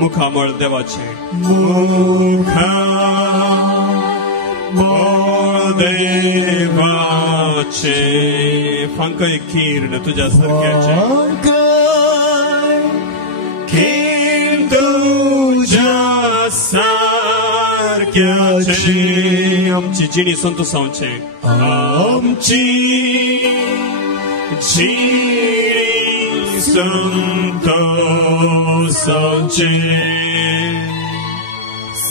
मुखामळ देवाचे देवाचे फंकय कीर्ण तुझ्या सारख्याचे कीर्ण तुझ्या सारख्याचे आमची जिणी संतोषांचे आमची जिणी संतोषांचे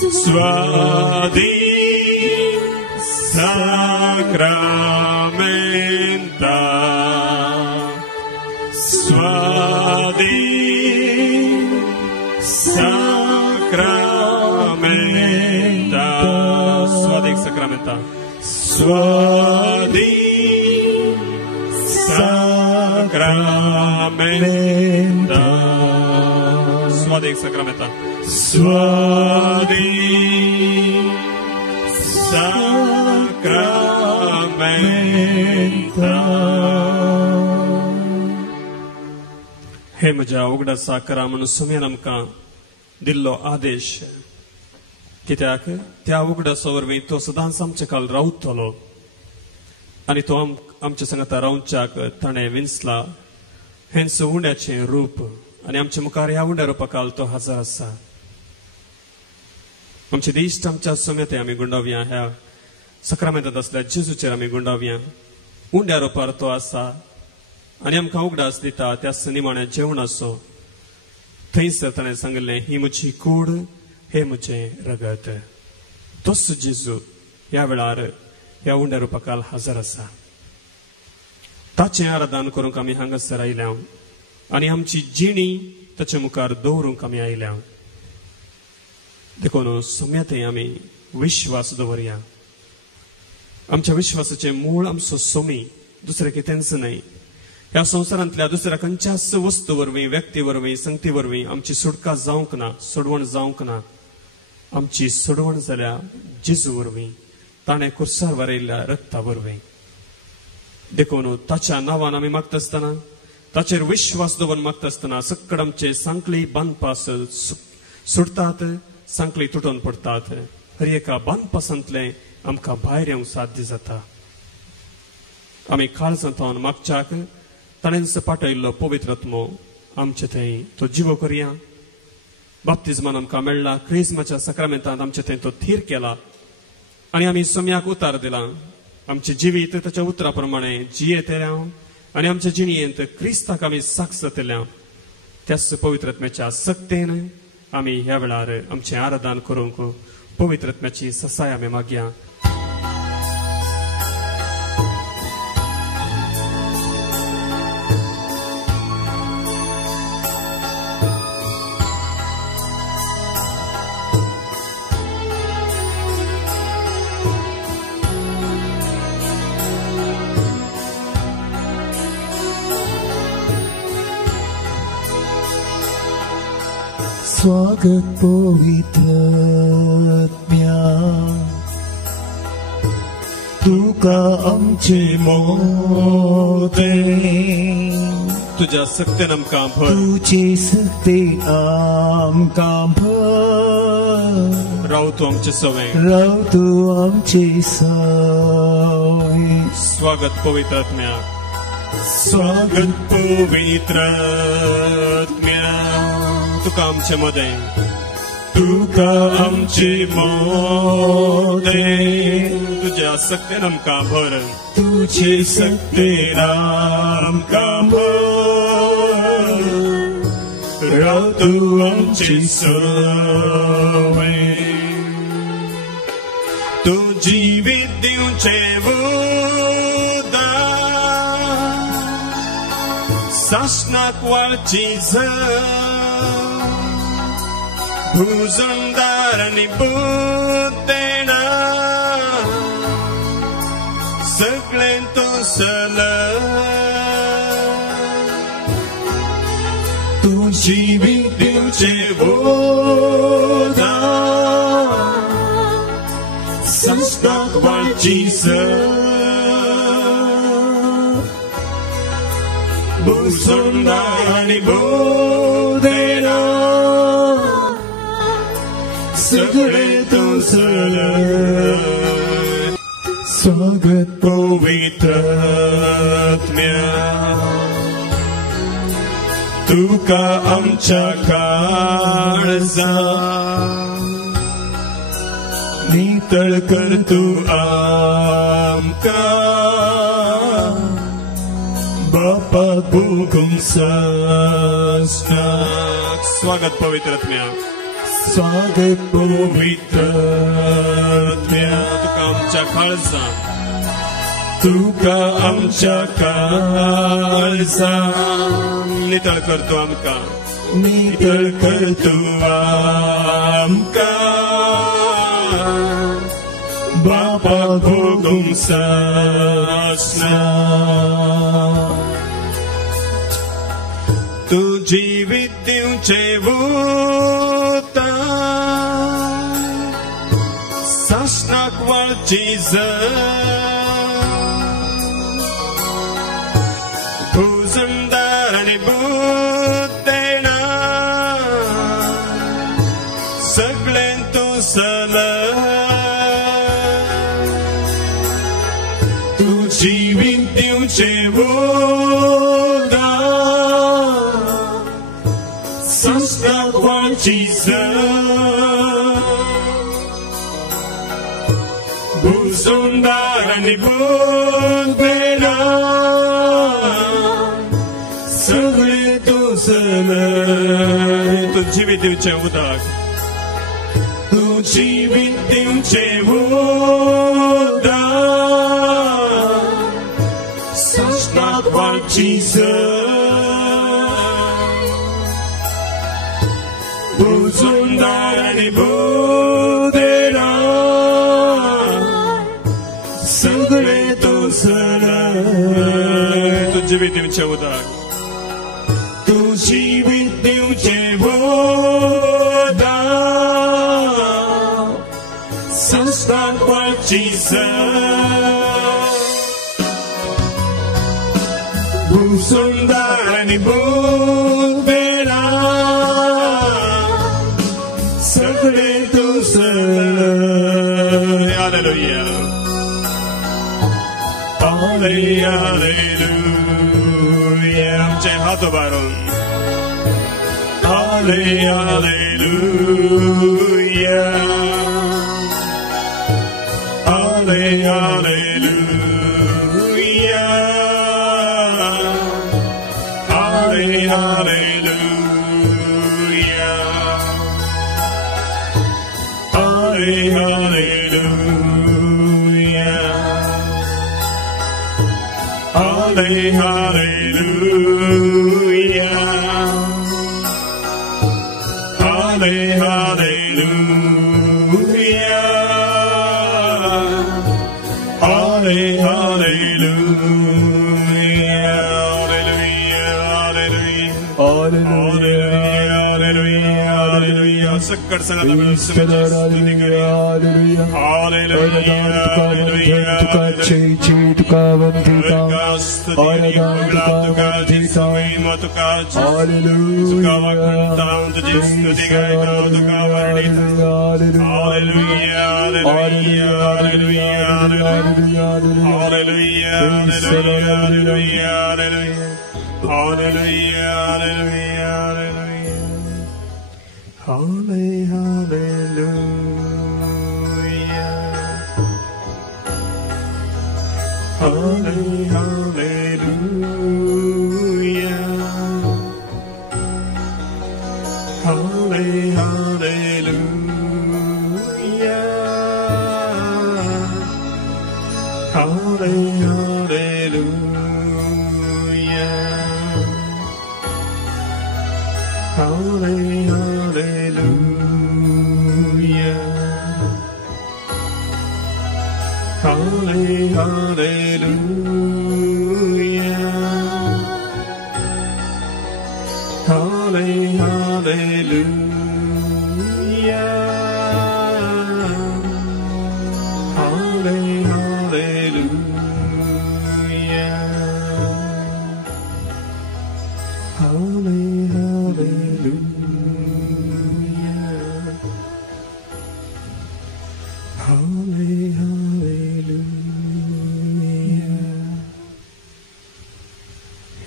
स्वादी sacramenta, suadi sacramenta, suadi sacramenta, suadi sacramenta, suadi sacramenta, suadi sacramenta. हे म्हज्या उगडा साकरा म्हणून सुमेन आमकां दिल्लो आदेश, कित्याक त्या उगडासा वरवीं तो सदांच आमचे काल रावतलो आनी तो आमच्या संगता रावच्याक ताणें विंचला हेंच उंड्याचें रूप आनी आमच्या मुखार ह्या उंड्या रुपाकाल तो हजर आसा. आमचे दिश्ट आमच्या सुमेते आमी गुंडावया, ह्या सक्रामेंतांत आसल्या जेजूचेर आमी गुंडावया. उंड्या रुपार तो आसा आनी आमकां उगडास दिता त्या निमाण्या जेवणाचो. थंयसर ताणें सांगलें, ही म्हजी कूड, हे म्हजें रगत. तोच जेजू ह्या वेळार ह्या उंड्या रुपाकाल हजर आसा. ताचें आराधन करूंक आमी हांगासर आयल्या आनी आमची जिणी ताचे मुखार दवरूंक आमी आयल्या. देखून सुम्याते आमी विश्वास दवरया. आमच्या विश्वासाचें मूळ आमचो सोमी, दुसरें कितेंच न्हय. ह्या संवसारांतल्या दुसऱ्या खंयच्याच वस्तू वरवीं, व्यक्ती वरवीं, संगती वरवीं आमची सुटका जावंक ना, सोडवण जावंक ना. आमची सोडवण जाल्या जेजू वरवीं, ताणें कुर्सार वारयल्ल्या रक्ता वरवीं. देखून ताच्या नांवान आमी मागता आसतना, ताचेर विश्वास दवरून मागता आसतना सक्कड आमचे सांकळी बांदपास सुटतात, सांकळी तुटून पडटात. हर एका बांदपासांतलें आमकां भायर येवंक साध्य जाता. आमी काळजांतल्यान मागच्याक ताणेंच पाठयल्लो पवित्र आत्मो आमचे थंय तो जिवो करया. बाप्तिजमान आमकां मेळ्ळा, क्रिस्माच्या सक्रामेंतांत आमचे थंय तो थीर केला आनी आमी सोम्याक उतार दिला. आमचे जिवीत ताच्या उतरा प्रमाणे जियेतल्या आनी आमच्या जिणयेंत क्रिस्ताक आमी साक्ष दिल्या. त्याच पवित्र आत्म्याच्या सक्तेन आमी ह्या वेळार आमचें आराधन करूंक पवित्र आत्म्याची ससाय आमी मागया. स्वागत पवित्र आत्म्या, तुका आमचे मोते, तुझ्या सक्तेन आमकां भर, तुझे सक्तेन आमकां भर. राव तूं आमचे सवय, राव तूं आमचे सवय. स्वागत पवित्र आत्म्या, स्वागत पवित्र आत्म्या, तुका आमचे मोदें, तुका आमचे मोदें. तुझ्या सक्तेन आमकां भर, तुझे सक्तेन आमकां भर. राव तूं आमची सवय. तूं जिवीत दिवचें उदार, सासणाक वाळची झर, भुजंदार आनी बुद्देणा, सगळें तो सल. तूं जिवीत दिवचें उदार, सासणाक वाळची झर, भुजंदार आनी बुद्देणा, सगळे तो सल. स्वागत पवित्र आत्म्या, तुका आमच्या काळजांत नितळ कर तूं आमकां, बापाक भोगूंक सासणाक. स्वागत पवित्र आत्म्या, स्वागत पवित्र आत्म्या, तुका आमच्या काळजांत तुका आमच्या काळजा नितळ करतो आमकां नितळ करतो आमकां बापा भोगूंक सासना तू जिवीत दिवचें वता सासणाक वाळची भुजमदार आनी बुद्देणा सगळें तूं तू जिवीत दिवचें वता सासणाक वाळची भुजमदार आनी बुद्देणा सगळें तूं तू जिवीत दिवचें उदक तू जिवीत दिवचें उदक सासणाक वाळची भुजमदार आनी बुद्देणा सगळें तूं तू जिवीत दिवचें उदक तू जिवीत दिवचें उदक सासणाक वाळची भुजमदार आनी बुद्देणा सगळें तूं हालेलुया हालेलुया आमचे हात उबारून हालेलुया हालेलुया hallelujah Hallelujah. Hallelujah. Hallelujah. Hallelujah. Sakar sangat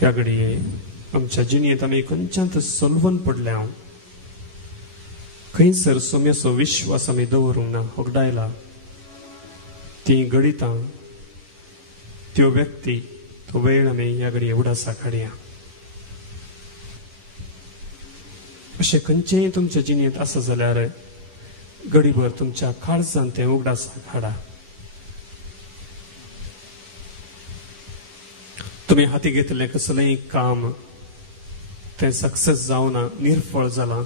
ह्या घडये आमच्या जिणेंत आमी खंयच्यात सोलवून पडले हांव खंयसर सोम्याचो विश्वास आमी दवरूंक ना होगडायला ती गणितां त्यो व्यक्ती तो वेळ आमी ह्या घडये उडासा काडया अशें खंयचेय तुमच्या जिणेंत आसा जाल्यार घडीभर तुमच्या काळजांत तें उगडासा काडा तुम्ही हाती घेतले कसलंय काम ते सक्सेस जावना, निर्फळ जाला.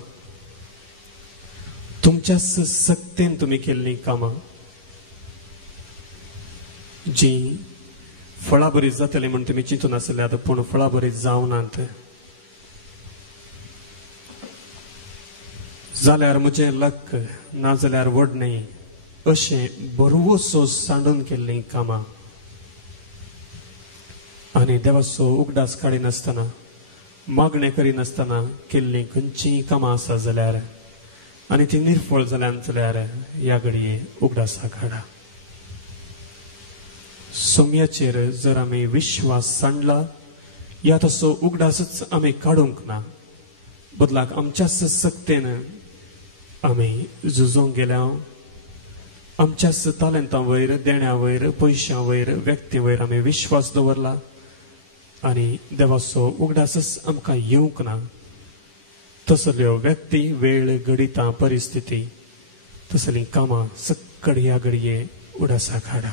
तुमच्याच सक्तेन तुम्ही केल्ली कामां जी फळां बरी जातली म्हण तुम्ही चिंतून आसल्यात, पूण फळां बरी जावनात. जाल्यार म्हजें लक, ना जाल्यार वडणें अशें बरोवसो सांडून केल्लीं कामां आनी देवाचो उगडास काडिनासतना, मागणें करिनासतना केल्लीं खंयचीय कामां आसा जाल्यार आनी ती निर्फळ जाल्यात जाल्यार ह्या घडये उगडासाक हाडा. सोम्याचेर जर आमी विश्वास सांडला, या तसो उगडासच आमी काडूंक ना, बदलाक आमच्याच सक्तेन आमी झुजोंक गेल्या, आमच्याच तालंतां वयर, देण्या वयर, पयशां वयर, व्यक्ती वयर आमी विश्वास दवरला आनी देवाचो उगडासच आमकां येवंक ना. तसल्यो व्यक्ती, वेळ, घडितां, परिस्थिती, तसलीं कामां सक्कड ह्या घडये उगडासाक हाडा.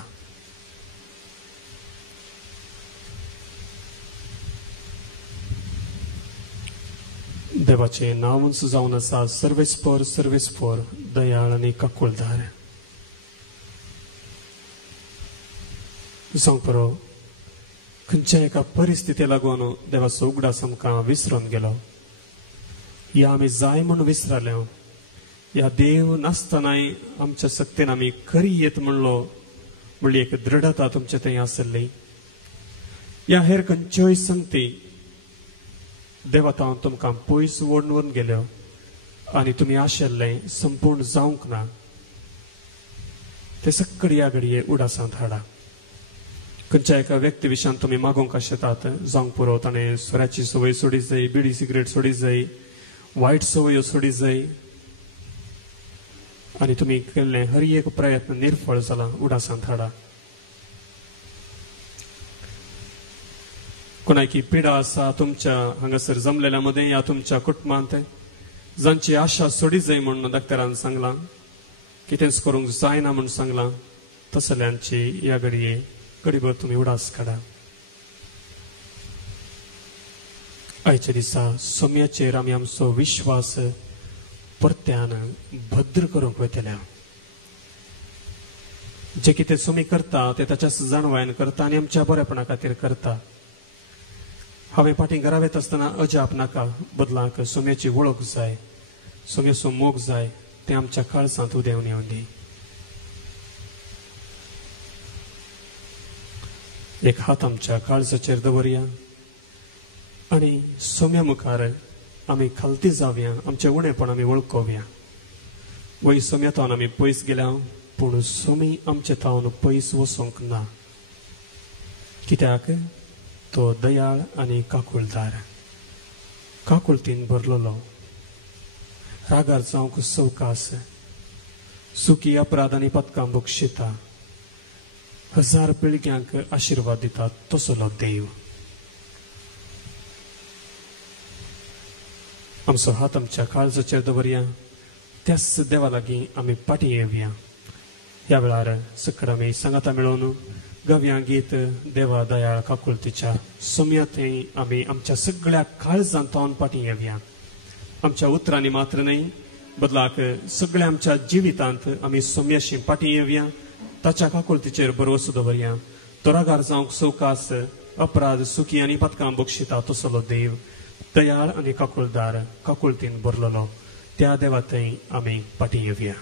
देवाचे नांवच जावन आसा सर्वेस्पर, दयाळ आनी काकुळदार. जावं बरो खंयच्या एका परिस्थिती लागून देवाचो उगडास आमकां विसरून गेलो, या आमी जाय म्हूण विसरले, या देव नासतनाय आमच्या सक्तेन आमी खरी येत म्हणली एक दृढता तुमचे थंय आसली, या हेर खंयच्योय संगती देवातां तुमकां पयस ओडून गेल्यो आनी तुमी आशिल्लें संपूर्ण जावंक ना, ते सक्कड ह्या घडये उडासांत हाडा. खंयच्या एका व्यक्ती विशयान तुमी मागोवंक आशेतात, जावंक पुरो ताणें सोऱ्याची संवय सोडी जाय, बिडी सिगरेट सोडी जाय, वायट संवयो सोडी जाय आनी तुमी केल्लें हर एक प्रयत्न निर्फळ जाला, उडासांत हाडा. कोणाकी पिडा आसा तुमच्या हांगासर जमलेल्या मदें या तुमच्या कुटुंबांत, जांची आशा सोडी जाय म्हणून दाक्तरान सांगलां, कितेंच करूंक जायना म्हूण सांगलां, तसल्यांची ह्या घडये घडीभर तुमी उडास काडा. आयच्या दिसा सोम्याचेर आमी आमचो विश्वास परत्यान भद्र करूंक वयतल्या. जे कितें सोमी करता ते ताच्याच जाणवायन करता आनी आमच्या बरेपणा खातीर करता. हांवें फाटीं घरा वयता आसतना अजाप नाका, बदलाक सोम्याची वळख जाय, सोम्याचो मोग जाय, तें आमच्या काळजांत उदेंवन येवं दी. एक हात आमच्या काळजाचेर दवरया आनी सोम्या मुखार आमी खालती जावया, आमचें उणेपण आमी वळखोवया. वय सोम्यातावन आमी पयस गेल्या, पूण सोमी आमचे तावन पयस वचोंक ना, कित्याक तो दयाळ आनी काकुळदार, काकुळतीन भरलेलो, रागार जावंक सवकास, सुखी अपराध आनी पतकां बक्षिता, 1000 पिळग्यांक आशिर्वाद दिता तसलो देव. आमचो हात आमच्या काळजाचेर दवरया, त्याच देवा लागीं आमी पाटी येवया. ह्या वेळार सक्कड आमी सांगाता मेळोवन गव्या गीत देवा दयाळ काकुळतीच्या सोम्या थंय आमी आमच्या सगळ्या काळजांतावन पाटी येवया. आमच्या उतरांनी मात्र न्हय, बदलाक सगळ्या आमच्या जिवितांत आमी सोम्याशी पाटी येवया. ताच्या काकुळतीचेर भरवसो दवरया. तो रागार जावंक सवकास, अपराध, सुखी आनी पतकां बक्षिता तसलो देव, दयाळ आनी काकुळदार, काकुळतीन भरलेलो, त्या देवा थंय आमी पाटी येवया.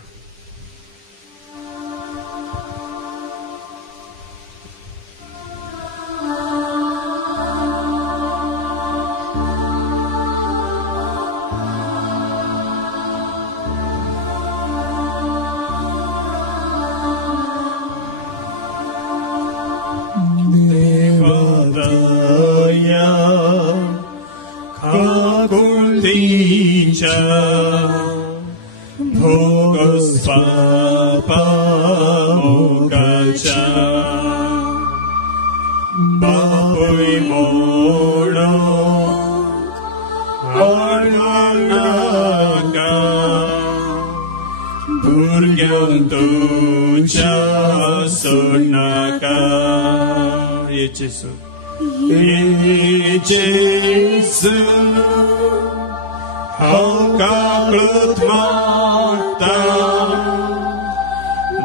Jesu, हांव काकळूत मागता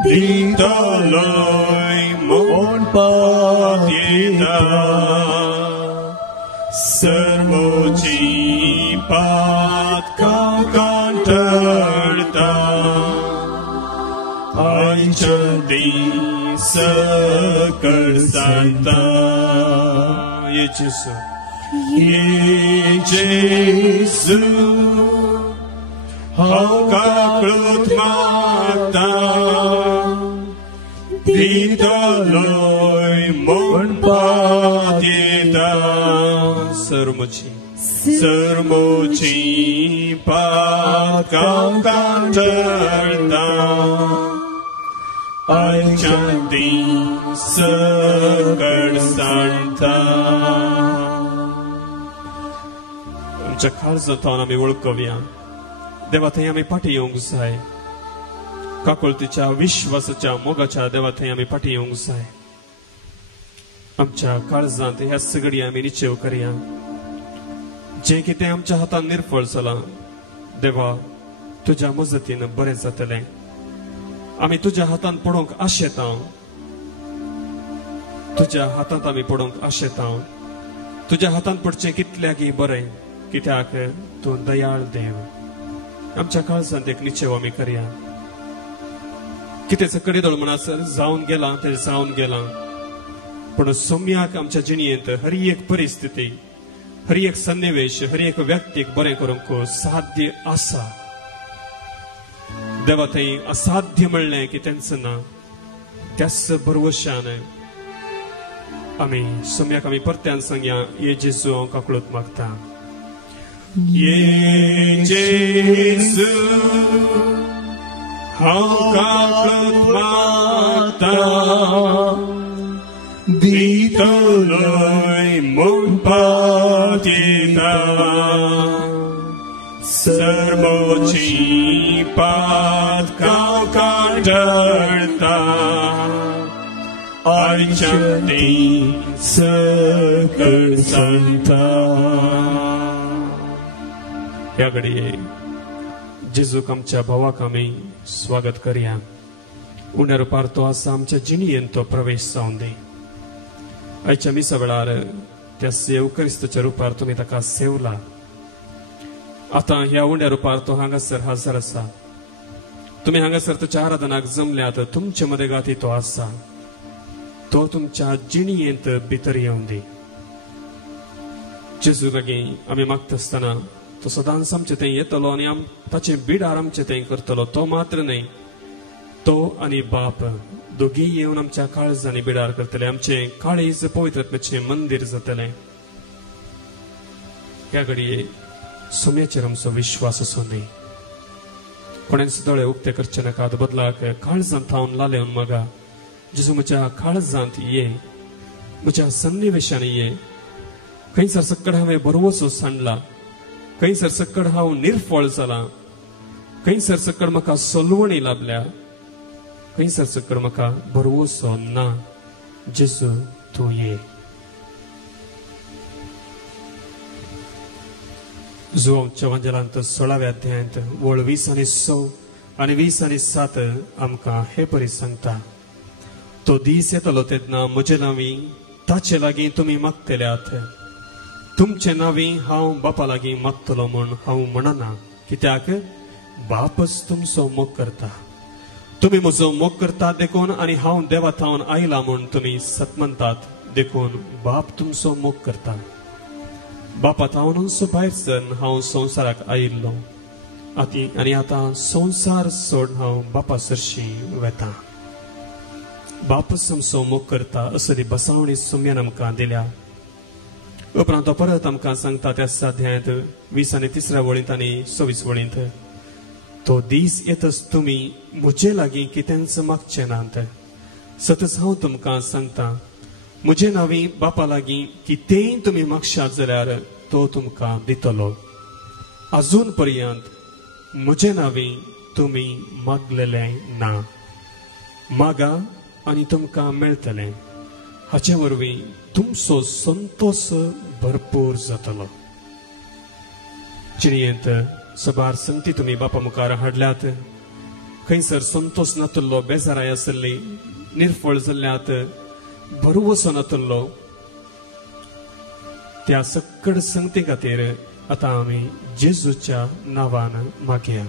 दितलोय म्हणपाक येता सर्वोची पात कांटळता आयच्या दीस सकळ सांगता Jesu, Jesu, हांव काकळूत मागता दितलोय म्हणपाक येता सर्वोची पात कांटळता आयच्या दीस सकळ सांगता आमच्या काळजांतल्यान आमी वळखुया देवा थंय आमी फाटीं येवंक जाय काकुळतीच्या विश्वासाच्या मोगाच्या देवा थंय आमी फाटीं येवंक जाय आमच्या काळजांत ह्या सगळी आमी निश्चय करया जे कितें आमच्या हातान निर्फळ जालां देवा तुज्या मजतीन बरें जातलें आमी तुज्या हातान पडोवंक आशेता तुज्या हातांत आमी पडोवंक आशेता तुज्या हातान पडचें कितल्यागी बरें कित्याक तूं दयाळ देव आमच्या काळजांत एक निश्चय आमी करया कितेंच कडेदळ म्हणसर जावन गेलां तें जावन गेलां पण सोम्याक आमच्या जिणयेंत हर एक परिस्थिती हर एक सन्निवेश हर एक व्यक्तीक बरें करूंक साध्य आसा देवा थंय असाध्य म्हणलें की तेंच ना त्याच भरवशान आमी सोम्याक आमी परत्यान सांगया ये जेजू हांव काकळूत मागता ये जेजू हांव काकळूत मागता दितलोय म्हणपाक येता सर्वोची पात कांटळता आयच्या दीस सकळ सांगता ह्या घडये जेजूक आमच्या भावाक आमी स्वागत करया उण्या रुपार तो आसा आमच्या जिणयेंत तो प्रवेश जावन दी आयच्या मिसा वेळार त्या सेवक्रिस्ताच्या रुपार तुमी ताका सेवला आता ह्या उण्या रुपार तो हांगासर हजर आसा तुम्ही हांगासर तुमच्या आराधनाक जमल्यात तुमचे मदें गाती तो आसा तो तुमच्या जिणयेंत भितर येवन दी जेजू लागीं आमी मागता आसतना तो सदांच आमचे थंय येतलो आनी ताचे बिडार आमचे थंय करतलो तो मात्र न्हय तो आनी बाप दोगी येवन आमच्या काळजांनी बिडार करतले आमचे काळीज पवित्रत्वेचें मंदीर जातलें ह्या घडये सोम्याचेर आमचो विश्वास आसूं न्ही कोणेंच दोळे उक्ते करचे नाकात बदलाक काळजांत हांव लालेवन मागा जेजू म्हज्या काळजांत ये म्हज्या सन्निवेशांनी ये खंयसर सक्कड हांवें बरोवचो सांडला खंयसर सक्कड हांव निर्फळ जालां खंयसर सक्कड म्हाका सोलवणी लाभल्या खंयसर सक्कड म्हाका बरोवचो ना जेजू तूं ये जुवांच्या वंजलांत 16व्या अध्यायांत वळ 20:6 आनी 20:7 आमकां हे परी सांगता तो दीस येतलो तेन्ना म्हजे नांवी ताचे लागीं तुमी मागतल्यात तुमचे नांवी हांव बापा लागीं मागतलो म्हूण हांव म्हणना कित्याक बापच तुमचो मोग करता तुमी म्हजो मोग करतात देखून आनी हांव देवा थावन आयला म्हूण तुमी सत म्हणटात देखून बाप तुमचो मोग करता बापा थावनूच भायर सर हांव संवसाराक आयिल्लो आनी आतां संवसार सोड हांव बापा सरशी वेता बापच आमचो मोग करता असली बसावणी सोम्यान आमकां दिल्या उपरांत तो परत आमकां सांगता त्या अध्यायांत 20 आनी 3 वळींत आनी 26 वळींत तो दीस येतच तुमी म्हजे लागीं कितेंच मागचे नात सतच हांव तुमकां सांगता म्हजे नांवी बापा लागीं कितेंय तुमी मागशात जाल्यार तो तुमकां दितलो अजून पर्यंत म्हजे नांवी तुमी मागलेले ना मागा आनी तुमकां मेळटलें हाचे वरवीं तुमचो संतोष भरपूर जातलो. चिडयेंत सबार संगती तुम्ही बापा मुखार हाडल्यात. खंयसर संतोष नातल्लो, बेजाराय आसली, निर्फळ जाल्ल्यात, भरवसो नातल्लो, त्या सकड संगती खातीर आता आमी जेजूच्या नांवान मागया.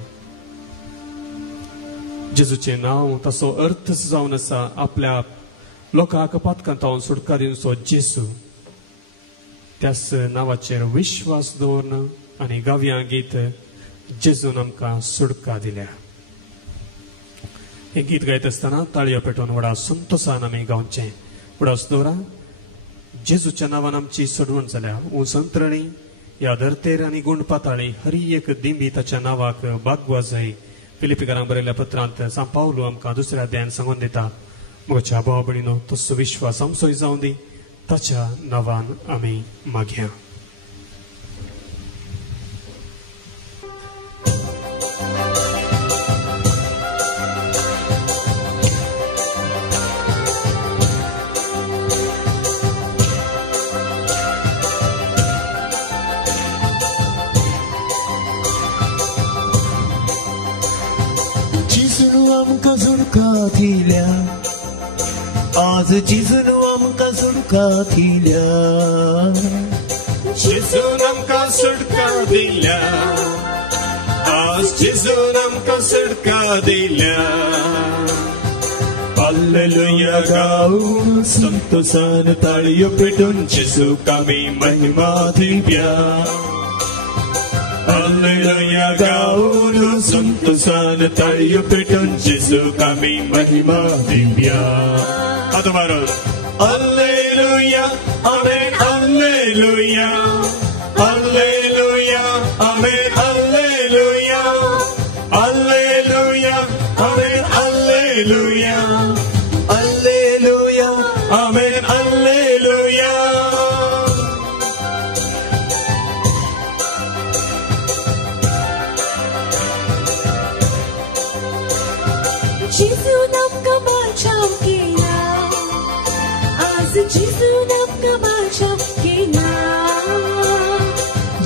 जेजूचे नांव ताचो अर्थ जावन आसा आपल्या लोकांक पातकांतावन सुटका दिवचो जेजू. त्याच नांवाचेर विश्वास दवरन आनी गावया गीत जेजून आमकां सुटका दिल्या. हे गीत गायत आसतना ताळयो पेटोवन व्हडा संतोषान आमी गावचें. व्हडास दवरा. जेजूच्या नांवान आमची सोडवण जाल्या. उसंतरणी ह्या धर्तेर आनी गुंड पाताळी हरी एक दिंबी ताच्या नांवाक बागवा जाय. फिलिपिकारांक बरयल्ल्या पत्रांत सांत पावलो आमकां दुसऱ्या अध्यायान सांगून दिता. म्हज्या भाव भयणीनो, तसो विश्वास आमचोय जावं दी. ताच्या नांवान आमी मागया. आमकां सुटका दिल्या. आज जेजून आमकां सुटका दिल्या. जेजून आमकां सुटका दिल्या. आज जेजून आमकां सुटका दिल्या. हालेलुया गाऊन संतोषान ताळयो पेटून जेजूक आमी महिमा दिवया. हालेलुया गाऊन संतोषान ताळयो पेटून जेजूक आमी महिमा दिवया. आता मारून हालेलुया आमेन हालेलुया हालेलुया आमेन हालेलुया हालेलुया आमेन हालेलुया हालेलुया आमेन हालेलुया. जेजून आमकां बचाव केला. आज जेजून आमकां बचाव केला.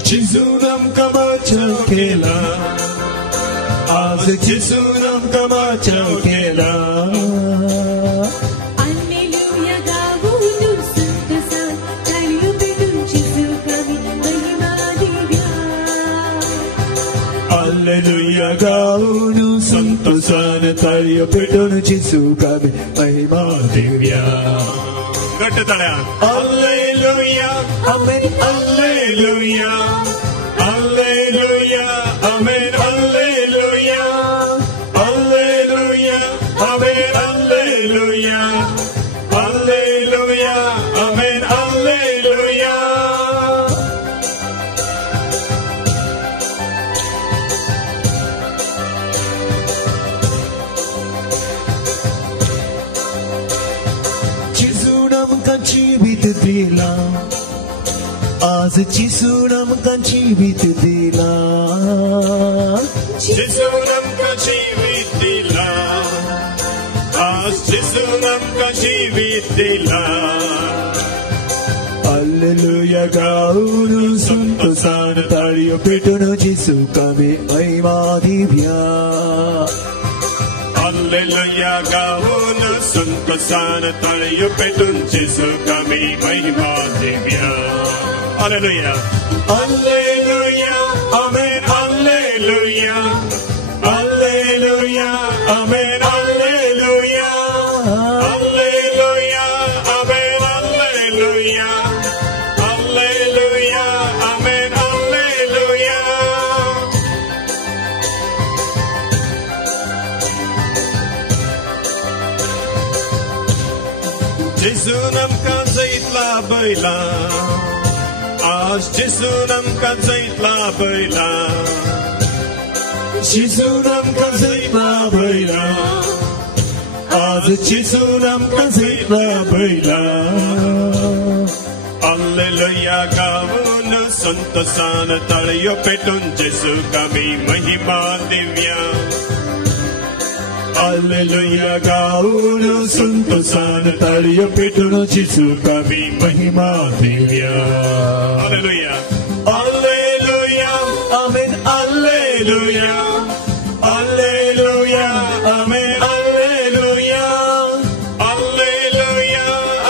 जेजून आमकां बचाव केला. आज जेजून आमकां बचाव केला. हालेलुया गाऊन संतोषान ताळयो पेटून जेजूक आमी महिमा दिवया. हालेलुया गाऊन संतोषान ताळयो पेटून जेजूक आमी महिमा दिवया. घट्ट ताळ्या. हालेलुया आमेन हालेलुया हालेलुया आमेन हालेलुया हालेलुया आमेन हालेलुया हालेलुया आमेन हालेलुया. जेजून आमकां जिवीत दिला. आज जेजून आमकां जिवीत दिला. जेजून आमकां जिवीत दिला. आज जेजून आमकां जिवीत दिला. हालेलुया गाऊन संतोषान ताळयो पेटून जेजूक आमी महिमा दिवया. हालेलुया गाऊन संतोषान ताळयो पेटून जेजूक आमी महिमा दिवया. हालेलुया. हालेलुया आमेन हालेलुया हालेलुया आमेन हालेलुया हालेलुया आमेन हालेलुया हालेलुया आमेन हालेलुया. जेजून आमकां जैतला बैला. आज जेजून आमकां जैतला बैला. जेजून आमकां जैतला बैला. आज जेजून आमकां जैतला बैला. हालेलुया गाऊन संतोषान ताळयो पेटून जेजूक आमी महिमा दिवया. हालेलुया गाऊन संतोषान ताळयो पेटून जिजूक आमी महिमा देऊया. हालेलुया. हालेलुया आमेन. हालेलुया. हालेलुया आमेन. हालेलुया. हालेलुया.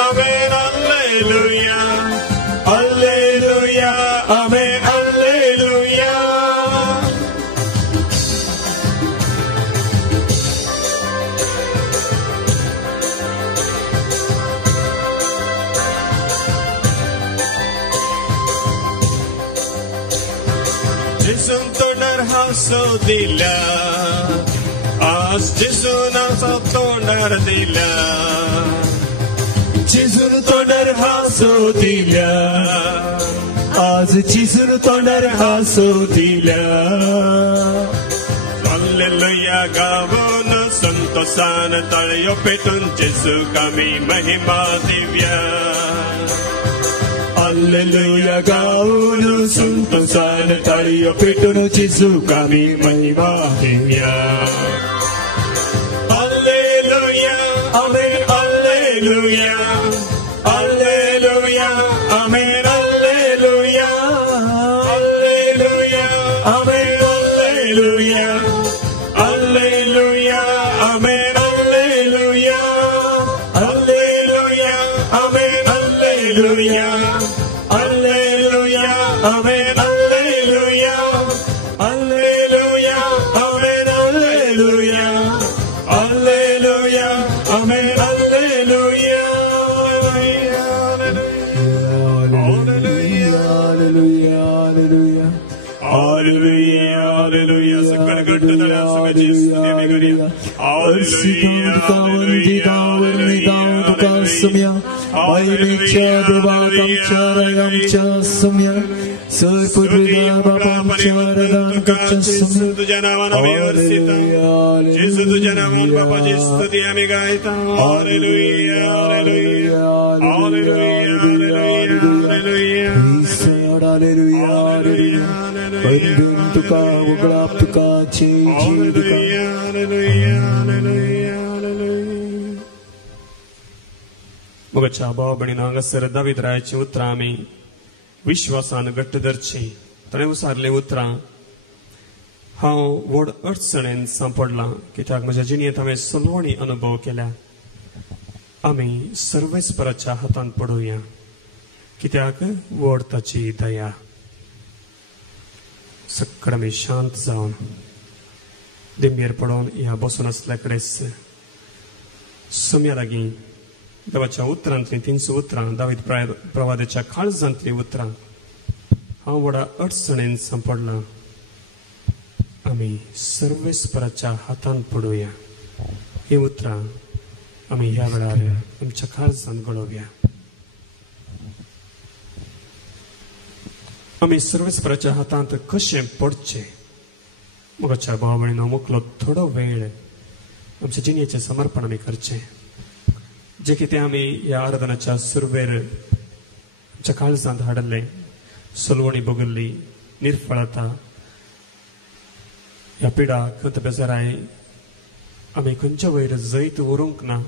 आमेन. हालेलुया. हालेलुया आमेन. हालेलुया. जिसून तोंडार हांसो दिला, आज जिसून हांसो तोंडार दिला, जिजून तोंडार हांसो दिल्या, आज जिजून तोंडार हांसो दिल्या. हालेलुया गाऊन संतोषान ताळयो पेटून जिसूक आमी महिमा देऊया. हालेलुया गाऊन संतोषान ताळयो पेटून जिजूक आमी महिमा देऊया. हालेलुया. आमेन. हालेलुया. हालेलुया आमेन. हालेलुया. हालेलुया आमेन. हालेलुया. हालेलुया आमेन. हालेलुया. हालेलुया आमेन. हालेलुया. हालेलुया आमेन. हालेलुया. हालेलुया आमेन. हालेलुया. हालेलुया आमेन. हालेलुया. हालेलुया. हालेलुया. हालेलुया. सगळं घट्ट धडा सगळ्याची स्तुती आम्ही करूया. हालेलुया. हालेलुया. महिमेच्या देवाक आमच्या रगामच्या सम्या सर्वपृथ्वीला बाबा आमच्या रगाम करच्या सम्या. तुझ्या नावानं आम्ही हर्षिता. येशू तुझ्या नावानं बापाची स्तुती आम्ही गायता. हालेलुया. हालेलुया. हालेलुया. हालेलुया. हालेलुया. बंधून तुका उगडाप तुका चे हालेलुया. हालेलुया. हालेलुया. हालेलुया. मोगाच्या भाव भयणीनो हांगासर दावीद रायाची उतरां आमी विश्वासान घट्ट धरची. ताणें उसारलें उतरां हांव व्हड अडचणेन सांपडलां, कित्याक म्हज्या जिणेंत हांवें सलवणी अनुभव केल्या. आमी सर्वेस्पराच्या हातांत पडुया, कित्याक व्हड ताची दया. सक्कड आमी शांत जावन दिंबेर पडोवन ह्या बसून आसल्या कडेच सम्या लागीं देवाच्या उतरांतलीं 300 उतरां, दावीद प्रवाद्याच्या काळजांतलीं उतरां हांव व्हडा अडचणेन सांपडलां, आमी सर्वेस्पराच्या हातांत पडुया. ही उतरां आमी ह्या वेळार आमच्या काळजांत घडोवया. आमी सर्वेस्पराच्या हातांत कशें पडचें. मोगाच्या भाव भयणीनो मुखलो थोडो वेळ आमच्या जिणेचें समर्पण आमी करचें. जे कितें आमी ह्या आराधनाच्या सुरवेर आमच्या काळजांत हाडलें, सलवणी भोगल्ली, निर्फळता, ह्या पिडा खंत बेजाराय आमी खंयच्या वयर जैत उरूंक ना,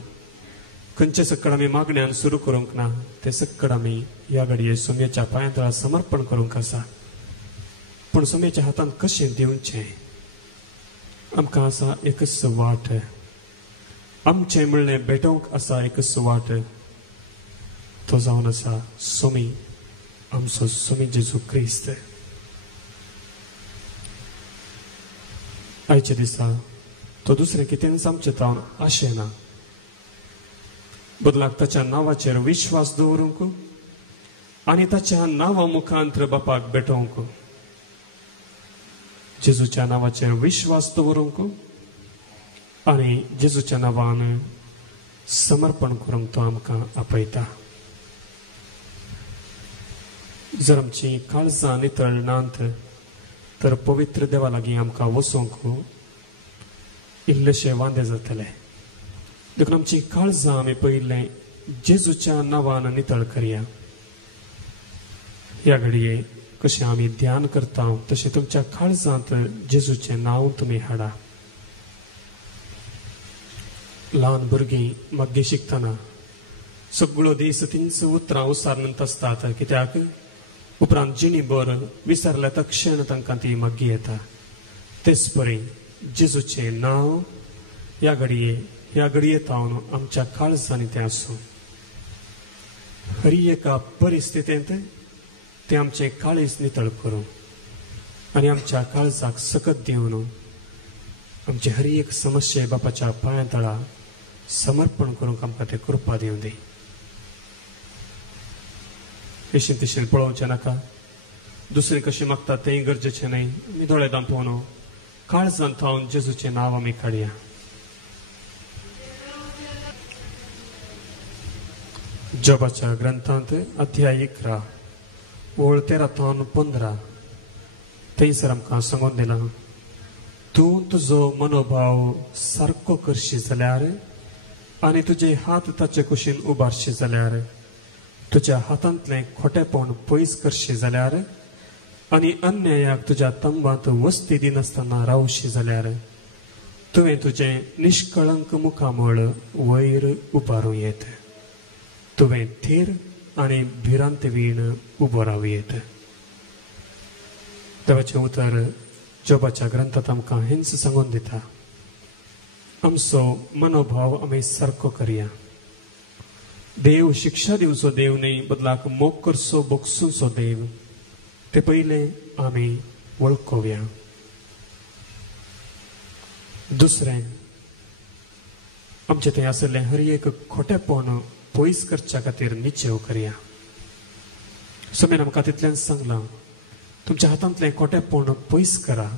खंयचे सक्कड आमी मागण्यान सुरू करूंक ना, ते सक्कड आमी ह्या घडये सोम्याच्या पांया तळा समर्पण करूंक आसा. पूण सोम्याच्या हातांत कशें दिवचें. आमकां आसा एकच वाट, आमचें म्हणलें भेटोवंक आसा एकच वाट. तो जावन आसा सोमी, आमचो सोमी जेजू क्रिस्त. आयच्या दिसा तो दुसरें कितेंच आमचे तावन आशेना. बदलाक ताच्या नांवाचेर विश्वास दवरूंक आनी ताच्या नांवा मुखांतर बापाक भेटोवंक. जेजूच्या नांवाचेर विश्वास दवरूंक आनी जेजूच्या नांवान समर्पण करूंक तो आमकां आपयता. जर आमची काळजां नितळ नात तर पवित्र देवा लागीं आमकां वचूंक इल्लेशें वांदे जातले. देखून आमची काळजां आमी पयलें जेजूच्या नांवान नितळ करया. ह्या घडये कशें आमी ध्यान करता तशें तुमच्या काळजांत जेजूचें नांव तुमी हाडा. ल्हान भुरगीं मग्गे शिकतना सगळो दीस तिंच उतरां उसारनंत आसतात कित्याक उपरांत जिणी बर विसरल्या तक्षण तांकां ती मग्गी येता तेच परी जेजूचें नांव ह्या घडयेंत हांव आमच्या काळजांनी तें आसूं हरी एका परिस्थितींत तें आमचें काळीज नितळ करूं आनी आमच्या काळजाक सकत दिवन आमचे हर एक समस्ये बापाच्या पांया तळा समर्पण करूंक आमकां ते कृपा दिवं दी केशीं तशें पळोवचें नाका दुसरें कशें मागता तेंय गरजेचें न्हय आमी दोळे दांपोवन काळजांत हांव जेजूचें नांव आमी काडया जोबाच्या ग्रंथांत अध्याय 11 ओळ 13-15 थंयसर आमकां सांगून दिलां तूं तुजो मनोभाव सारको करशी जाल्यार आनी तुजे हात ताचे कुशीन उबारशी जाल्यार तुज्या हातांतलें खोटेपण पयस करशी जाल्यार आनी अन्यायाक तुज्या तंबांत वस्ती दिनासतना रावशी जाल्यार तुवें तुजें निश्कळंक मुखामळ वयर उबारूं येत तुवें थीर आनी भिरांत वीण उबो रावं येत देवाचें उतर जोबाच्या ग्रंथांत आमकां हेंच सांगून दिता आमचो मनोभाव आमी सारको करया देव शिक्षा दिवचो देव न्ही बदलाक मोग करचो बोगसूचो देव ते पयलें आमी वळखुया दुसरें आमचें थंय आशिल्लें हर एक खोटेपण पयस करच्या खातीर निचेव करया समेन आमकां तितल्यान सांगलां तुमच्या हातांतलें खोटेपण पयस करा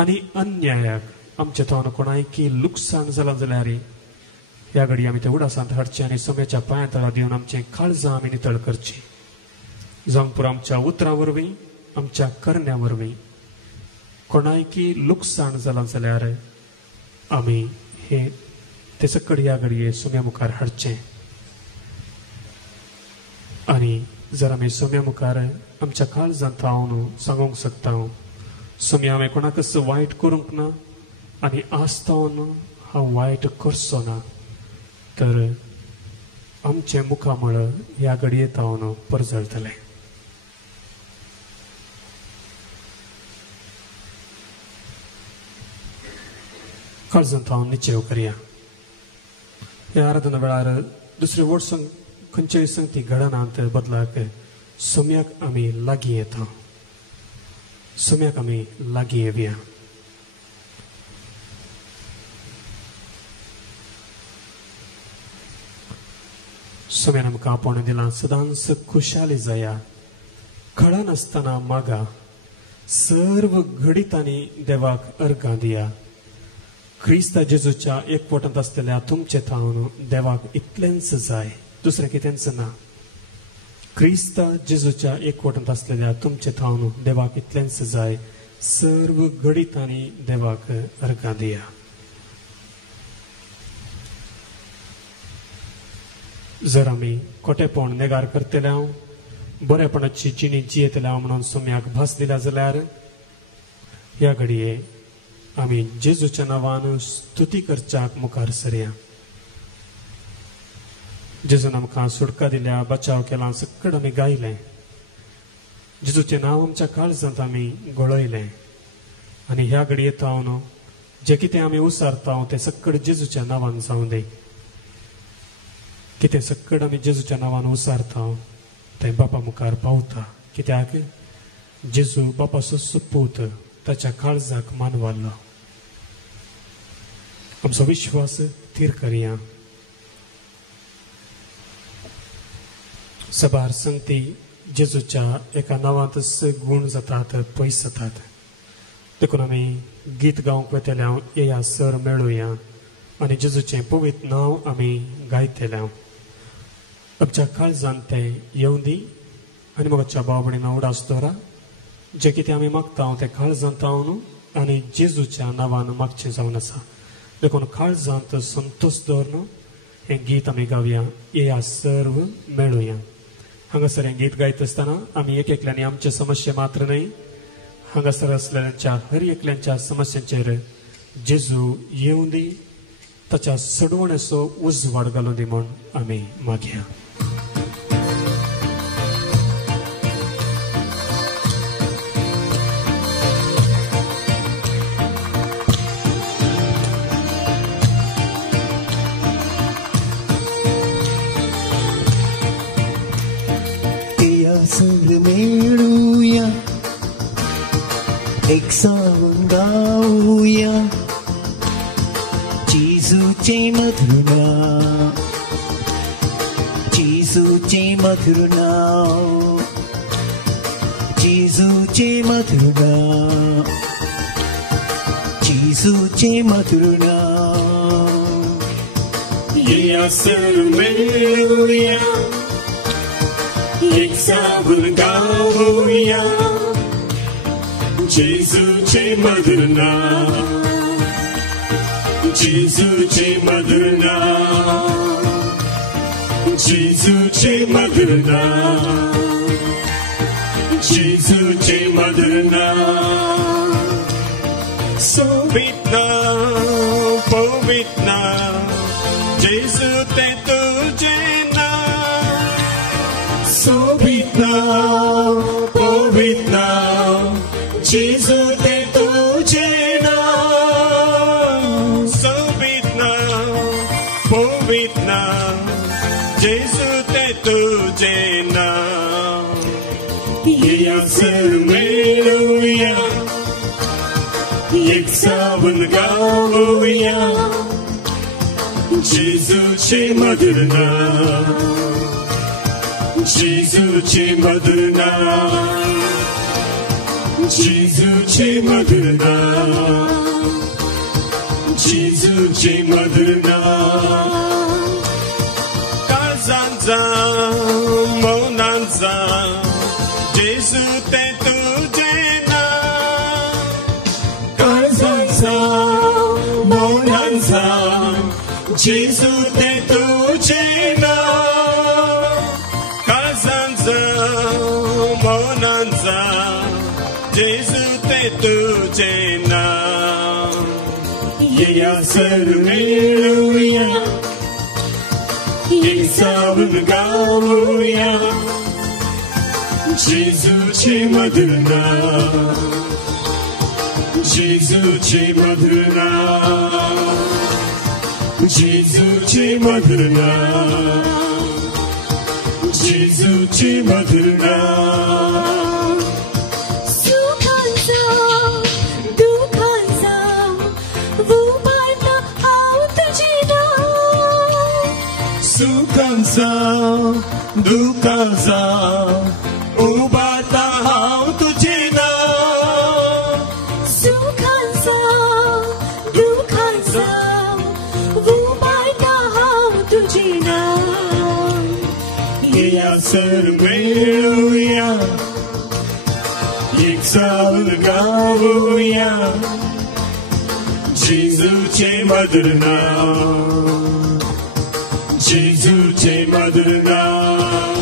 आनी अन्यायाक आमचे थंय कोणायकी लुकसाण जालां जाल्यार ह्या घडी आमी ते उडासांत हाडचें आनी सोम्याच्या पांया तळा दिवन आमचें काळजां आमी नितळ करचीं जावंक पुरो आमच्या उतरां वरवीं आमच्या करण्या वरवीं कोणायकी लुकसाण जालां जाल्यार आमी हे ते सकड ह्या घडये सोम्या मुखार हाडचें आनी जर आमी सोम्या मुखार आमच्या काळजांत हांव सांगूंक शकता सोम्या हांवें कोणाकच वायट करूंक ना आनी आस्तावन हांव वायट करचो ना तर आमचें मुखामळ ह्या घडयेंत हांव परजळटलें काळजांत हांव निचेव करया ह्या आराधना वेळार दुसरे वर्सां खंयच्याय संगती घडनात बदलाक सोम्याक आमी लागीं येता सोम्याक आमी लागीं येवया सोम्यान आमकां आपोण दिलां सदांच खुशाली जाया खळा नासतना मागा सर्व घडीतांनी देवाक अर्गां दिया क्रिस्ता जेजूच्या एकवटांत आसलेल्या तुमचे थावन देवाक इतलेंच जाय दुसरें कितेंच ना क्रिस्ता जेजूच्या एकवटांत आसलेल्या तुमचे थावन देवाक इतलेंच जाय सर्व घडीतांनी देवाक अर्गां दिया जर आमी खोटेपण नेगार करतले बरेपणाची जिणी जियेतले म्हणून सोम्याक भास दिल्या जाल्यार ह्या घडये आमी जेजूच्या नांवान स्तुती करच्याक मुखार सरया जेजून आमकां सुटका दिल्या बचाव केला सकड आमी गायलें जेजूचें नांव आमच्या काळजांत आमी गळयलें आनी ह्या घडयेंत हांव जें कितें आमी उसारता तें सकड जेजूच्या नांवान जावं दी कितें सकड आमी जेजूच्या नांवान उसारता तें बापा मुखार पावता कित्याक जेजू बापाचो सुपूत ताच्या काळजाक मानवालो आमचो विश्वास थीर करया सबार संगती जेजूच्या एका नांवांतच गुण जातात पयस जातात देखून आमी गीत गावंक वेतल्या येया सर मेळुया आनी जेजूचें पवित्र नांव आमी गायतल्या आमच्या काळजांत तें येवं दी आनी मोगाच्या भाव भयणींनो उडास दवरा जें कितें आमी मागता तें काळजांत हांव आनी जेजूच्या नांवान मागचें जावन आसा देखून काळजांत संतोश दवरन हें गीत आमी गावया येया सर्व मेळुया हांगासर हें गीत गायत आसतना आमी एक एकल्यांनी आमचे समस्या मात्र न्हय हांगासर आसलेल्यांच्या हर एकल्यांच्या समस्यांचेर जेजू येवं दी ताच्या सडवण्याचो उजवाड घालूं दी म्हूण आमी मागया. संग मेळूया एक सावंग गाऊया जेजूचे मधुर नाव, जेजूचे मधुर नाव, जेजूचे मधुर नाव, जेजूचे मधुर नाव. या संग मेळूया एक सावंग गाऊया जेजूचे मधुर नाव, जेजूचे मधुर नाव, जेजूचे मधुर नाव, जेजूचे मधुर नाव. सोबीत नाव, पवित्र नाव, जेजू ते तुझे नाव. सोबीत नाव, पवित्र नाव, जेजू ते तुझे नाव. सोबीत नाव, पवित्र नाव, जेजू ते तुझे नाव. या सर्व मिळूया एक सावंग गाऊया जेजूचे मधुर नाव, जेजूचे मधुर नाव, जेजूचे मधुर नाव, जेजूचे मधुर नाव. काळजांचा मौनांचा जेजू ते तुझे नाव. काळजांचा मौनांचा जेजू ते तुझे नाव. काळजांचा मौनांचा जेजू ते तुझे नाव. या सर्व मिळूया एक सावंग गाऊया जेजूचे मधुर नाव, जेजूचे मधुर नाव, जेजूचे मधुर नाव, जेजूचे मधुर नाव. सुखांचा दुःखांचा उभारता हाव तुझे नाव. सुखांचा दुःखांचा उभारता हाव तुझे नाव. सुखांचा दुःखांचा उभारता हाव तुझे नाव. या सर्व मिळूया एक सावंग गाऊया जेजूचे मधुर नाव, जेजूचे मधुर नाव,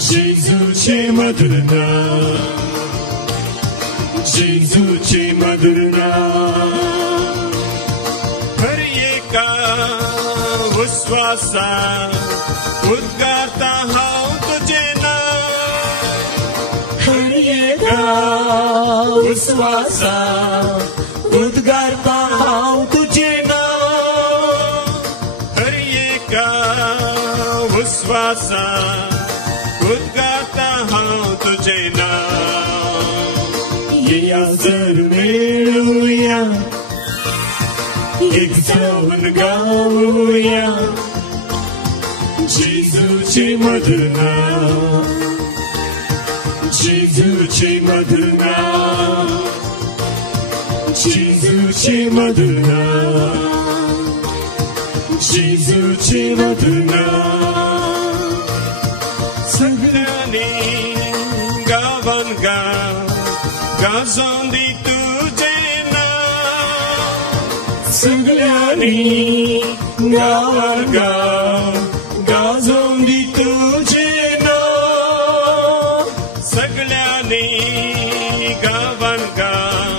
जेजूचे मधुर नाव, जेजूचे मधुर नाव. हर एका विश्वासा उद्गारता हाव तुझे नाव. हर एका विश्वासा उद्गारता हाव तुझे नाव. हर एका विश्वासा उद्गारता हाव तुझे नाव. या सर्व मिळूया एक सावंग गाऊया जेजूचे मधुर नाव, जेजूचे मधुर नाव, जेजूचे मधुर नाव, जेजूचे मधुर नाव. सगळ्यांनी गावान गाव गाजोन दी तुझे नाव. सगळ्यांनी गावान गाव गाजोन दी तुझे नाव. सगळ्यांनी गावान गाव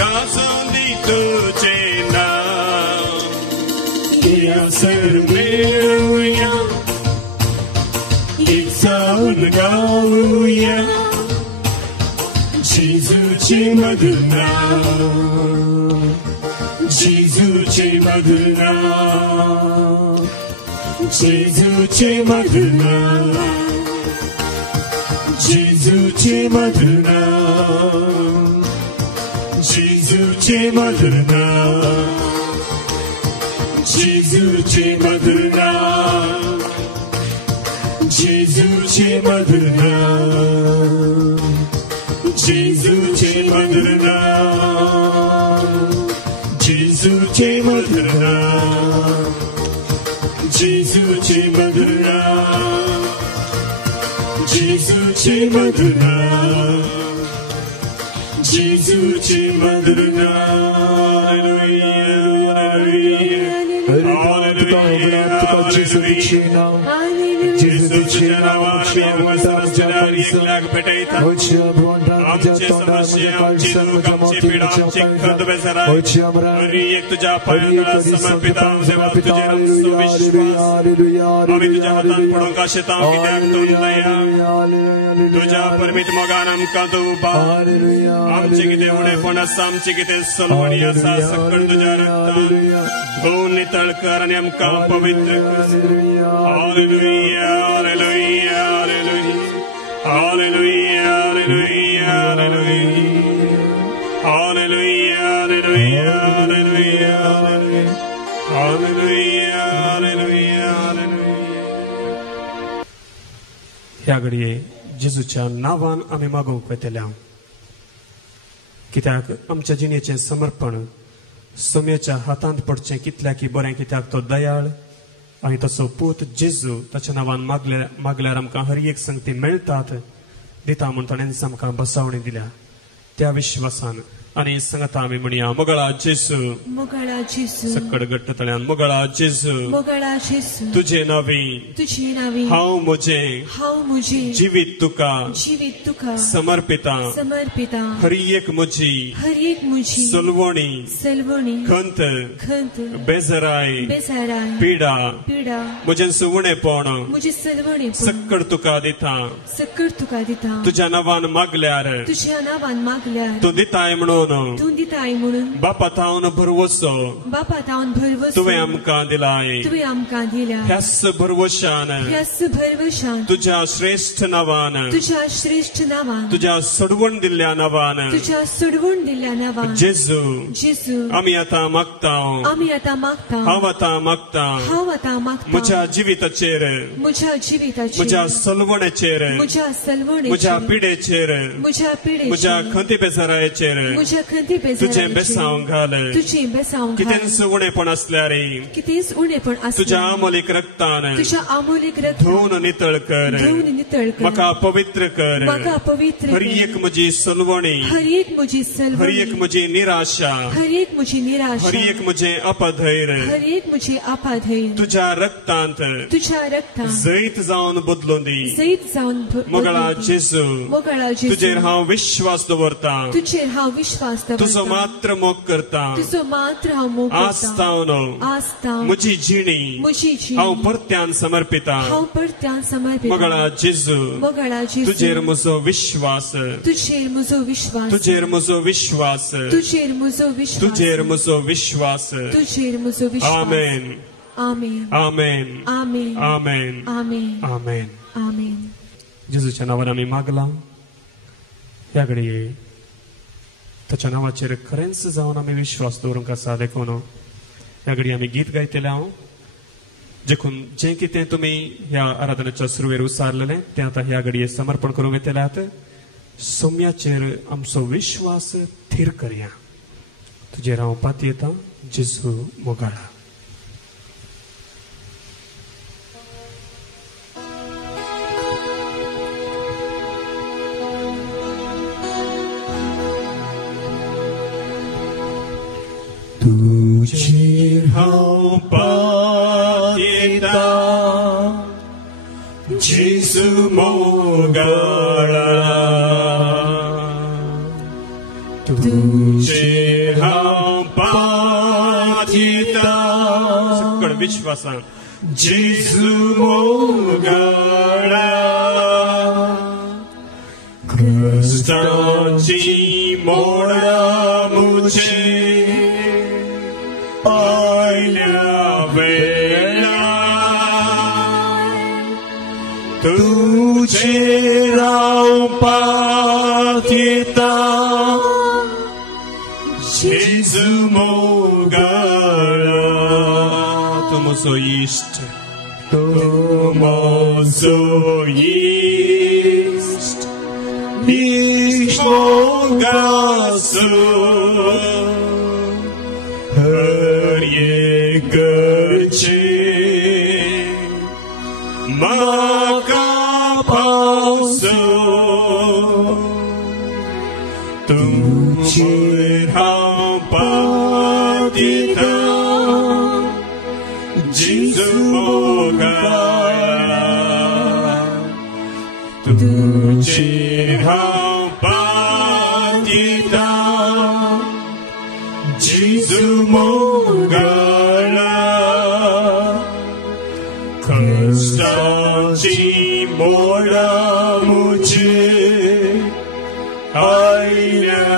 गाजोन दी तुझे नाव. जेजूचे मधुर नाव, जेजूचे मधुर नाव, जेजूचे मधुर नाव, जेजूचे मधुर नाव, जेजूचे मधुर नाव, जेजूचे मधुर नाव, जेजूचे मधुर नाव, जेजूचे मधुर नाव, जेजूचे मधुर नाव, जेजूचे मधुर नाव, जेजूचे मधुर नाव, जेजूचे मधुर नाव. जेजूचे नाव, जेजूचे नाव आमचे समस्या, आमची दुःख, आमची पीडा, आमची खंत बेसरा हरी एक तुझ्या पायांतळा समर्पिता देवा तुझे रमसो विश्वास आम्ही तुझ्या हातान पडून का शेतां कित्याक तोंडलया तुझ्या परमीत मोगान आमकां तूं उबार आमचे कितें उणेपण आसा आमचे कितें सलवणी आसा सकळ तुझ्या रक्तान धुवन नितळ कर आनी आमकां पवित्र कर. हालेलुया हालेलुया हालेलुया हालेलुया हालेलुया हालेलुया हालेलुया हालेलुया हालेलुया हालेलुया हालेलुया. ह्या घडये जेजूच्या नावान आमी मागोवंक वेतल्या कित्याक आमच्या जिणेचें समर्पण सोम्याच्या हातांत पडचें कितल्याकी बरें कित्याक तो दयाळ आनी तसो पूत जेजू ताच्या नांवान मागल्यार आमकां हर एक संगती मेळटात दिता म्हूण ताणें आमकां बसावणी दिल्या त्या विश्वासान आनी सांगता आमी म्हणया मोगळा जेजू मोगळा जेजू सकड घट्ट तळ्यान मोगळा जेजू मोगळा जेजू तुजे नावी तुझे नावी हांव म्हजे जिवीत तुका समर्पिता हर एक म्हजी सलवणी खंत बेजाराय पिडा म्हजें सुवणेपण सकड तुका दिता तुज्या नांवान मागल्यार तूं दिताय म्हणून बापा तावन भरवसो तुवें आमकां दिलाय ह्याच भरवशान तुज्या श्रेष्ठ नांवान तुज्या सडवण दिल्ल्या नांवान जेजू आमी आतां मागतां हांव आतां मागतां म्हज्या जिविताचेर म्हज्या सलवणेचेर म्हज्या पिडेचेर म्हज्या खंती बेजारायेचेर तुझे बेसांव घाल कितेंच उणेपण आसल्यार तुज्या आमोलीक रक्तान धुवन नितळ कर म्हाका पवित्र कर हर एक म्हजी सलवणी हर एक म्हजी निराशा हर एक म्हजें अपधैर्य तुज्या रक्तांत जैत जावन बदलून दी मोगळा जेजू तुजेर हांव विश्वास दवरतां तुजो मात्र मोग करता आस्तावन म्हजी जिणी हांव परत्यान समर्पिता मोगळा जेजू तुजेर म्हजो विश्वास तुजेर म्हजो विश्वास तुजेर म्हजो विश्वास आमेन आमेन आमेन आमेन आमेन आमेन. जेजूच्या नांवान आमी मागलां ह्या घडये ताच्या नांवाचेर खरेंच जावन आमी विश्वास दवरूंक आसा देखून ह्या घडये आमी गीत गायतले हांव देखून जें कितें तुमी ह्या आराधनेच्या सुरवेर उसारलेलें तें आतां ह्या घडये समर्पण करूंक येतल्यात. सोम्याचेर आमचो विश्वास थीर करया तुजेर हांव पाती येता जेजू मोगाळा. तुझेर हांव पाती येता जेजू मोगाळा तुझेर हांव पाती येता सकळ विश्वासान जेजू मोगाळा कष्टाची मोडा मुझे आयल्या वेळा तुझे राव पाथिता जेजू मोगळा तुमचो इष्ट तुमचो इष्ट मोगासो हर एकचे माका पावसो तुमचे हांव पातिता जेजू मोगळा तुझे हांव पातिता जेजू मोगळा कष्टाची मोडा मुझे आयल्या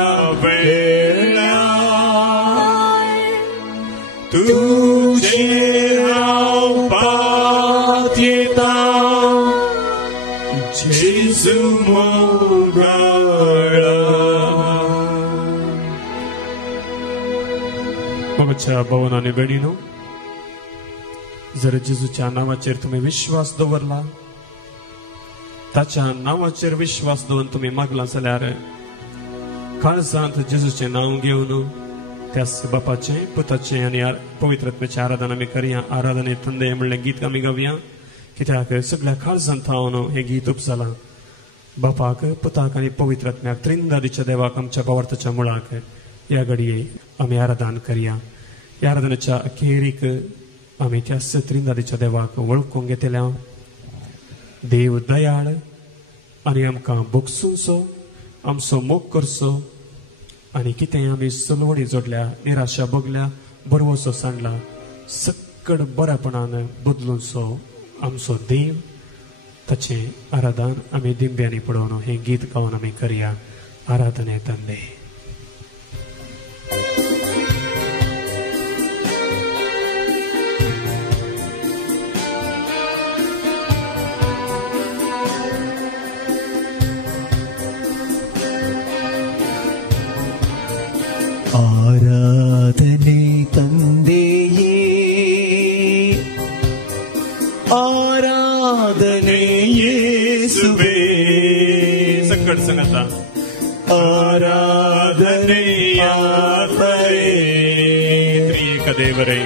वेळा तुझे हांव पातिता जेजू मोगळा. मोगच्या भवनाने बेडीनो, जर जेजूच्या नावाचेर तुम्ही विश्वास दवरला, ताच्या नावाचेर विश्वास दवरून तुम्ही मागला जाल्यार काळजांत जेजूचे नाव घेवन त्याच बापाचे पुताचे आनी पवित्र आत्म्याचे आराधना आमी करया. आराधने तंदे म्हणलें गीत आमी गावया, कित्याक सगळ्या काळजांत हांव हे गीत उपजालां. बापाक पुताक आनी पवित्र आत्म्याक त्रिंदादीच्या देवाक आमच्या भावार्थाच्या मुळाक ह्या घडये आमी आराधन करया. ह्या आराधनेच्या अखेरीक आमी त्याच त्रिंदादीच्या देवाक वळखूंक घेतल्या. देव दयाळ आनी आमकां भोगसूंचो, आमचो मोग करचो, आनी कितें आमी सुलवणी जोडल्या, निराशा भोगल्या, बरवसो सांडला, सक्कड बऱ्यापणान बदलूंचो आमचो देव. ताचें आराधन आमी दिंब्यांनी पडोवन हें गीत गावन आमी करया. आराधने तंदे. ಆರಾಧನೆ ತಂದೆಯೇ, ಆರಾಧನೆ ಯೇಸುವೇ. ಸಂಗಡ ಸಂಗತ ಆರಾಧನೆ ಆತನೇ, ತ್ರಿಯೇಕ ದೇವರೇ,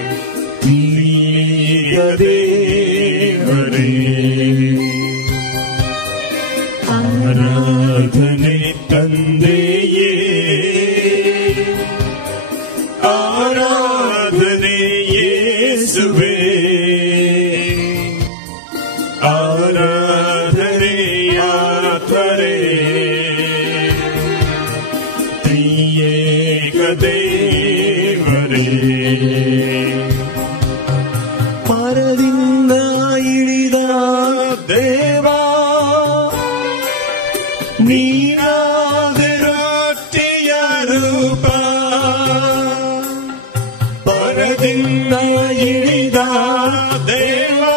ತ್ರಿಯೇಕ ದೇವರೇ. ಆರಾಧನೆ ತಂದೆಯೇ, ಆರಾಧನೆ ಯೇಸುವೇ. ಆರಾಧನೆ ಆತನೇ, ತ್ರಿಯೇಕ ದೇವರೇ. ಪರದಿಂದ ಇಳಿದ ದೇವಾ, ನೀನಾದ ರೊಟ್ಟಿಯ ರೂಪ. ಪರದಿಂದ ಇಳಿದ ದೇವಾ,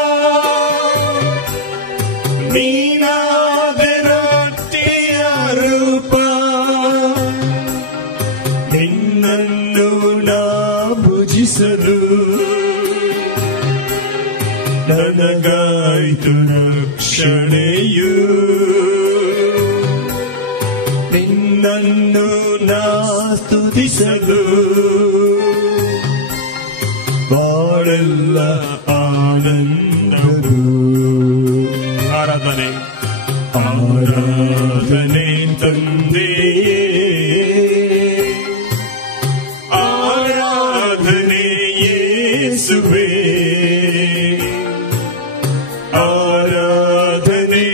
ನೀನಾದ ರೊಟ್ಟಿಯ ರೂಪ. ನಿನ್ನನ್ನು ನಾ ಭುಜಿಸಲು ನನಗಾಯ್ತು ರಕ್ಷಣೆಯು. ನಿನ್ನನ್ನು ನಾ ಸ್ತುತಿಸಲು ಬಾಳೆಲ್ಲ ಆನಂದವು. ಆರಾಧನೆ ಆರಾಧನೆ ತಂದೆಯೇ, ಆರಾಧನೆ ಯೇಸುವೇ. ಆರಾಧನೆ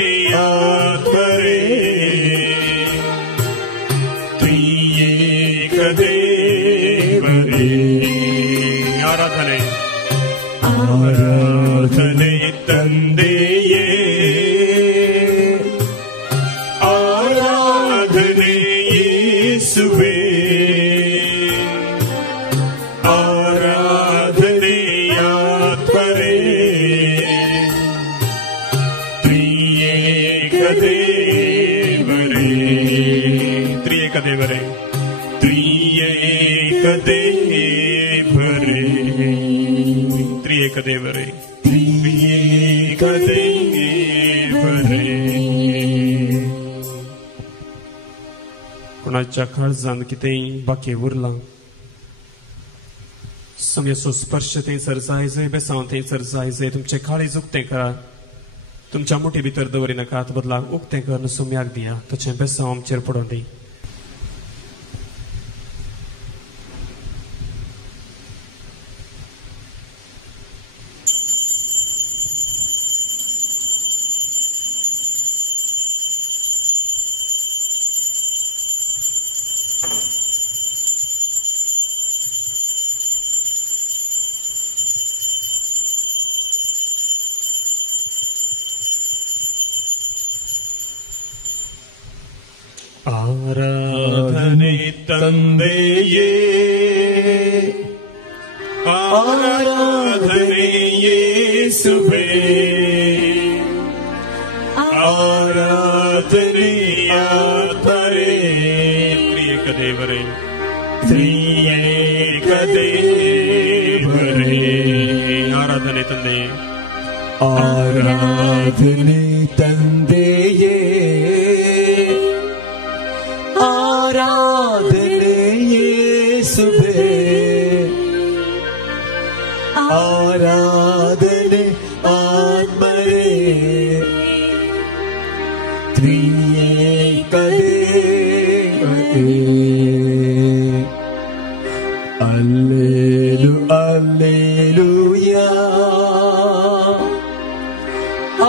ಆತ್ಮರೇ, ತ್ರಿಯೇಕ ದೇವರೇ. ಆರಾಧನೆ ಆರಾಧನೆ ತಂದೆಯೇ, ಆರಾಧನೆ ಯೇಸುವೇ ಆರಾಧನೆ ಆತ್ಮರೇ ತ್ರಿಯೇಕ ದೇವರೇ ತ್ರಿಯೇಕ ದೇವರೇ ತ್ರಿಯೇಕ ದೇವರೇ ತ್ರಿಯೇಕ ದೇವರೇ ತ್ರಿಯೇಕ ದೇವರೇ कोणाच्या काळजांत कितेंय बाकी उरलां समयाचो स्पर्श थंयसर जाय जंय बेसांव थंयसर जाय जंय तुमचें काळीज उक्तें करात तुमच्या मुठी भितर दवरिनाकात बदलाक उक्तें करून सुम्याक दिया ताचें बेसांव आमचेर पडों दी ಆರಾಧನೆ ತಂದೆಯೇ ಆರಾಧನೆ ಯೇಸುವೇ ಆರಾಧನೆ ಆತ್ಮರೇ ತ್ರಿಯೇಕ ದೇವರೇ ತ್ರಿಯೇಕ ದೇವರೇ ಆರಾಧನೆ ತಂದೆಯೇ ಆರಾಧನೆ ತಂದೆಯೇ ಆರಾಧನೆ ಯೇಸುವೇ ಆರಾಧನೆ ಆತ್ಮರೇ ತ್ರಿಯೇಕ ದೇವರೇ ಅಲ್ಲೇಲು alleluia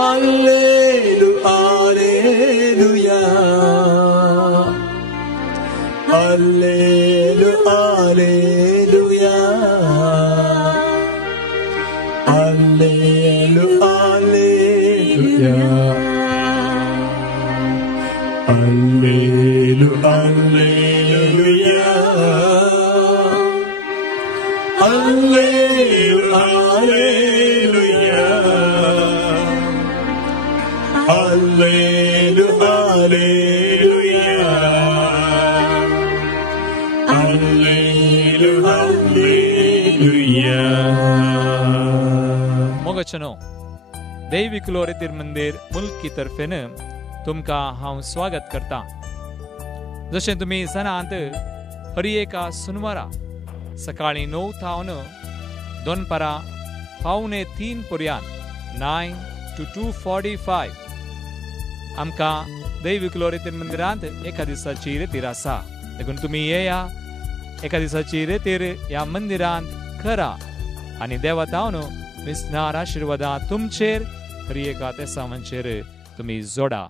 ಅಲ್ಲೇಲು alleluia Alleluia, alleluia, alleluia, alleluia, alleluia, alleluia, alleluia, मोगचनो दैविक लोरेतीर मंदिर मुल्की तर्फेन तुमका हांव स्वागत करता जशें तुमी सणांत हरी एका सुनवारा सकाळीं 9 थावन दोनपारां 2:45 पर्यंत 9 to 2:45 आमकां दैविक लोरेतीर मंदिरांत एका दिसाची रेतीर आसा देखून तुमी येया एका दिसाची रेतीर ह्या मंदिरांत करा आनी देवातावन विस्नार आशिर्वादां तुमचेर हरी एका तेसावांचेर तुमी जोडा